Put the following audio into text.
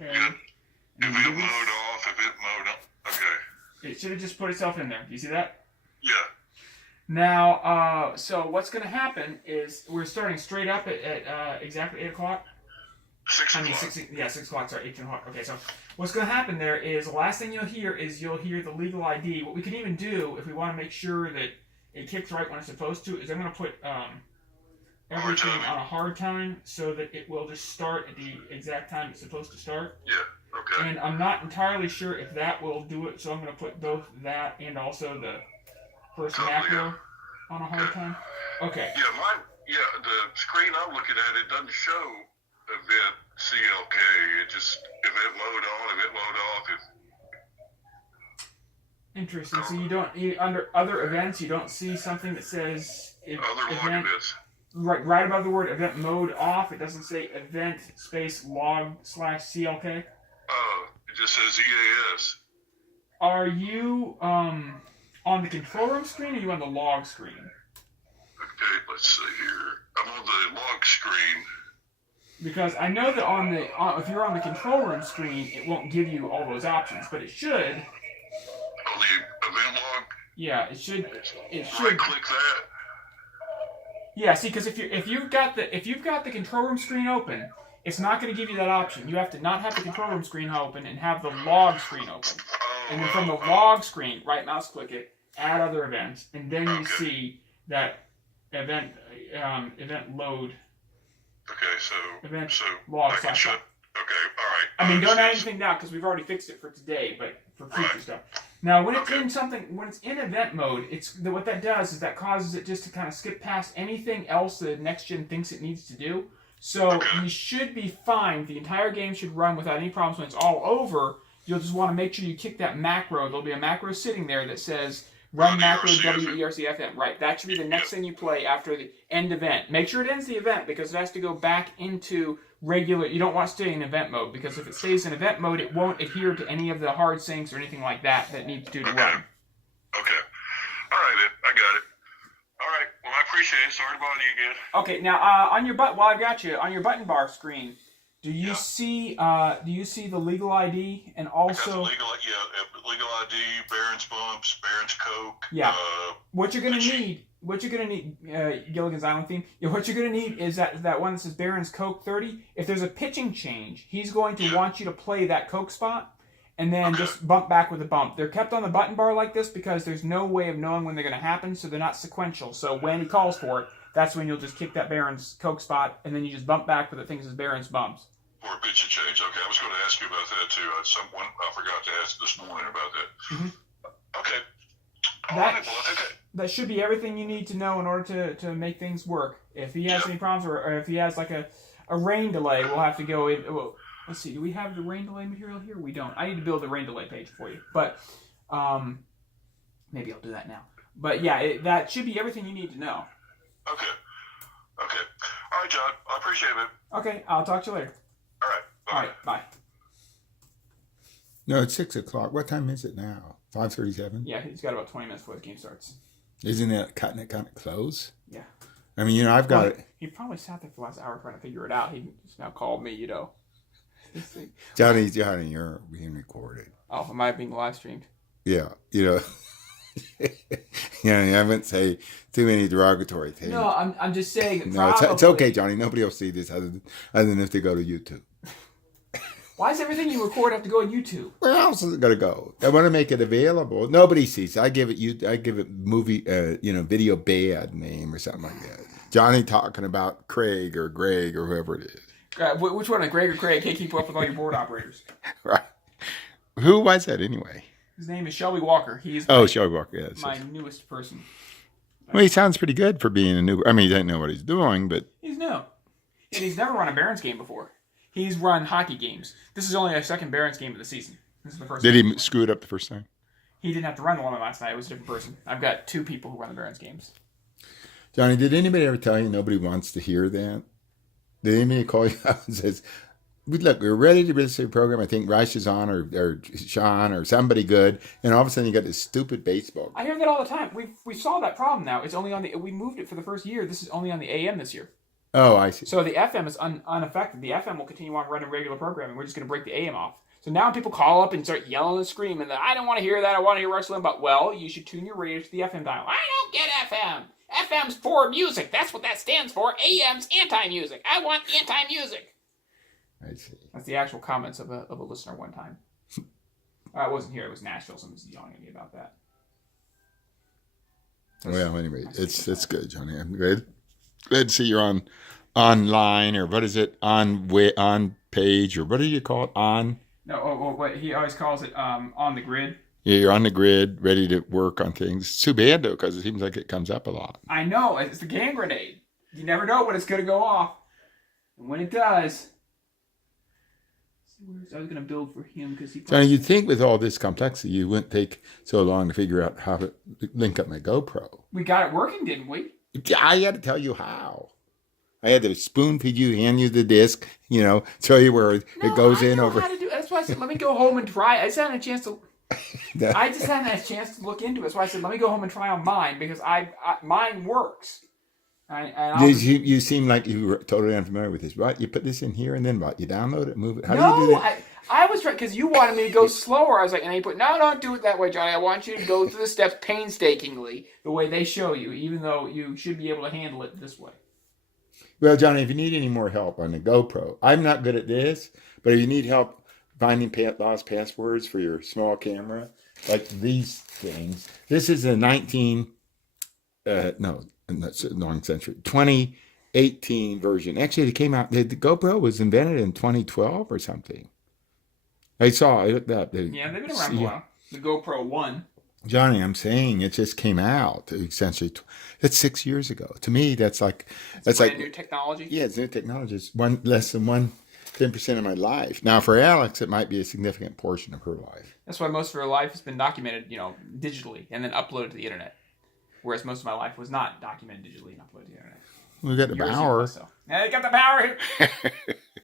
Okay. Yeah. And Event mode off, event mode on. Okay. it should have just put itself in there. Do you see that? Yeah. Now, so what's going to happen is we're starting straight up at exactly 8 o'clock. 6 I mean, o'clock. 6 o'clock, sorry, 18 o'clock. Okay, so what's going to happen there is the last thing you'll hear the legal ID. What we can even do, if we want to make sure that it kicks right when it's supposed to, is I'm going to put everything on a hard time so that it will just start at the exact time it's supposed to start. Yeah, okay. And I'm not entirely sure if that will do it, so I'm going to put both that and also the first macro on a hard time. Okay. Yeah, the screen I'm looking at, it doesn't show event CLK. It just event mode on, event mode off. Interesting. So you don't under other events, you don't see something that says Other log events. right above the word event mode off. It doesn't say event space log / CLK. It just says EAS. Are you on the control room screen or are you on the log screen? Okay, let's see here. I'm on the log screen. Because I know that if you're on the control room screen, it won't give you all those options, but it should. On the event log? Yeah, it should. Right click that. Yeah, see, because if you've got the control room screen open, it's not going to give you that option. You have to not have the control room screen open and have the log screen open. And then from the log screen, right mouse click it, add other events, and then you see that event load. Okay, so log I can / shut. Okay, all right. I mean, don't add anything now because we've already fixed it for today, but for future stuff. Now, when it's when it's in event mode, what that does is that causes it just to kind of skip past anything else the next gen thinks it needs to do. So you should be fine. The entire game should run without any problems. When it's all over, you'll just want to make sure you kick that macro. There'll be a macro sitting there that says run macro WERCFM. Right, that should be the next thing you play after the end event. Make sure it ends the event because it has to go back into regular. You don't want to stay in event mode because if it stays in event mode, it won't adhere to any of the hard syncs or anything like that needs to run. Okay. All right, then. I got it. All right. Well, I appreciate it. Sorry to bother you again. Okay. Now, on your while I've got you on your button bar screen, do you see the legal ID and also legal ID, Barron's Bumps, Barron's Coke. Yeah. What you're gonna need, Gilligan's Island theme. Yeah, what you're gonna need is that one that says Barron's Coke 30. If there's a pitching change, he's going to want you to play that Coke spot, and then just bump back with a bump. They're kept on the button bar like this because there's no way of knowing when they're gonna happen, so they're not sequential. So when he calls for it, that's when you'll just kick that Barron's Coke spot, and then you just bump back with the thing that says Barron's Bumps. Or a pitching change. Okay, I was going to ask you about that too. I forgot to ask this morning about that. Mm-hmm. Okay. That should be everything you need to know in order to make things work. If he has any problems, or if he has like a rain delay, we'll have to go in. Well, let's see. Do we have the rain delay material here? We don't. I need to build the rain delay page for you, but maybe I'll do that now. But yeah, that should be everything you need to know. Okay. All right, John. I appreciate it. Okay, I'll talk to you later. All right. Bye. All right. Bye. No, it's 6 o'clock. What time is it now? 5:37? Yeah, he's got about 20 minutes before the game starts. Isn't it cutting it kind of close? Yeah. I mean, I've got it. He probably sat there for the last hour trying to figure it out. He just now called me, Johnny, you're being recorded. Oh, am I being live streamed? Yeah, I wouldn't say too many derogatory things. No, I'm just saying that no, it's okay, Johnny. Nobody will see this other than if they go to YouTube. Why does everything you record have to go on YouTube? Where else is it going to go? I want to make it available. Nobody sees it. I give it movie, video bad name or something like that. Johnny talking about Craig or Greg or whoever it is. Which one, Greg or Craig? Can't keep up with all your board operators. Right. Who was that anyway? His name is Shelby Walker. He's Shelby Walker. Yeah, my newest person. Well, he sounds pretty good for being a new. I mean, he doesn't know what he's doing, but he's new. And he's never run a Barons game before. He's run hockey games. This is only a second Barons game of the season. This is the first. Did he screw it up the first time? He didn't have to run the one last night. It was a different person. I've got two people who run the Barons games. Johnny, did anybody ever tell you nobody wants to hear that? Did anybody call you up and says, "Look, we're ready to release the program. I think Rice is on, or Sean, or somebody good," and all of a sudden you got this stupid baseball. I hear that all the time. We solved that problem now. It's only on the. We moved it for the first year. This is only on the AM this year. Oh, I see. So the FM is unaffected. The FM will continue on running regular programming. We're just going to break the AM off. So now people call up and start yelling and screaming that I don't want to hear that. I want to hear Rush Limbaugh. Well, you should tune your radio to the FM dial. I don't get FM. FM's for music. That's what that stands for. AM's anti-music. I want anti-music. I see. That's the actual comments of a listener one time. I wasn't here. It was Nashville. Someone was yelling at me about that. Well, anyway, it's good, Johnny. I'm glad to see you're online, or what is it, on page, or what do you call it, on? No, what he always calls it on the grid. Yeah, you're on the grid, ready to work on things. It's too bad, though, because it seems like it comes up a lot. I know. It's the gang grenade. You never know when it's going to go off. And when it does... I was going to build for him because he... Johnny, you'd think with all this complexity, you wouldn't take so long to figure out how to link up my GoPro. We got it working, didn't we? I had to tell you how. I had to spoon feed you, hand you the disc, tell you where it goes in over. How to do it. That's why I said, let me go home and try it. I just hadn't had a chance to... I just hadn't had a chance to look into it. That's why I said, let me go home and try on mine, because mine works. You seem like you were totally unfamiliar with this. What? You put this in here and then what? You download it, move it? How do you do that? I was trying, because you wanted me to go slower. I was like, and you put, no, don't do it that way, Johnny. I want you to go through the steps painstakingly, the way they show you, even though you should be able to handle it this way. Well, Johnny, if you need any more help on the GoPro, I'm not good at this, but if you need help finding lost passwords for your small camera, like these things, this is a 2018 version. Actually, it came out, the GoPro was invented in 2012 or something. I looked up. Yeah, they've been around for a while. The GoPro 1. Johnny, I'm saying it just came out essentially. That's 6 years ago. To me, that's like new technology. Yeah, it's new technology. It's less than 10% of my life. Now, for Alex, it might be a significant portion of her life. That's why most of her life has been documented, digitally and then uploaded to the internet. Whereas most of my life was not documented digitally and uploaded to the internet. We got the power. Yeah, you got the power here.